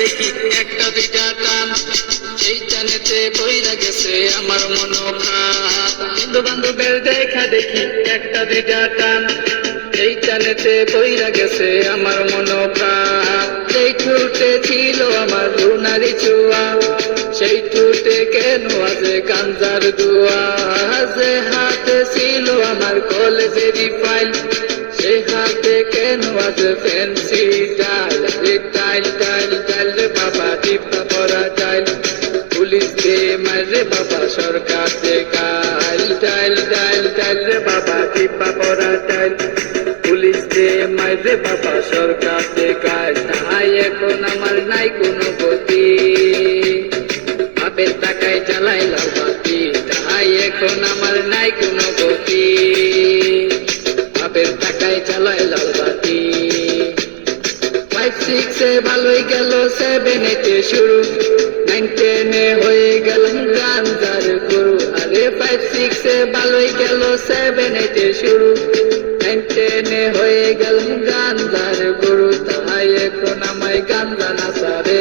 দেখি একটা দুইটা টান, সেই টানেতে বইরা গেছে আমার মন প্রাণ। বন্ধু বান্ধবের দেখা দেখি একটা দুইটা টান, সেই টানেতে বইরা গেছে আমার মন প্রাণ। সেই ঠোঁটে ছিল আমার রুনারি ছোঁয়া, সেই ঠোঁটে কেন আছে গাঞ্জার দোয়া। যে হাতে ছিল আমার কলেজেরই ফাইল, সে হাতে কেন আছে ফ্যান্সি ডাইল। টাইল টাইল টাইল রে বাবা, টিপা পরা টাইল, পুলিশ দে মারে বাবা, সরকার দে গাইল। টাইল টাইল টাইল রে বাবা, টিপা পরা টাইল, পুলিশ দে মারে বাবা, সরকার দে গাইল। তাই এখন আমার নাই কোনো গতি, বাপের টাকায় জ্বালাই লাল বাতি। তাই এখন আমার নাই কোনো গতি, বাপের টাকায় জ্বালাই লাল বাতি। 5-6 ভালোই গেল, 7-8 শুরু, 9-10 হয়ে গেলাম গাঞ্জার গুরু। আরে 5-6 ভালোই গেল, 7-8 শুরু, 9-10 হয়ে গেলাম গাঞ্জার গুরু। তাই এখন আমায় গাঞ্জা নাচারে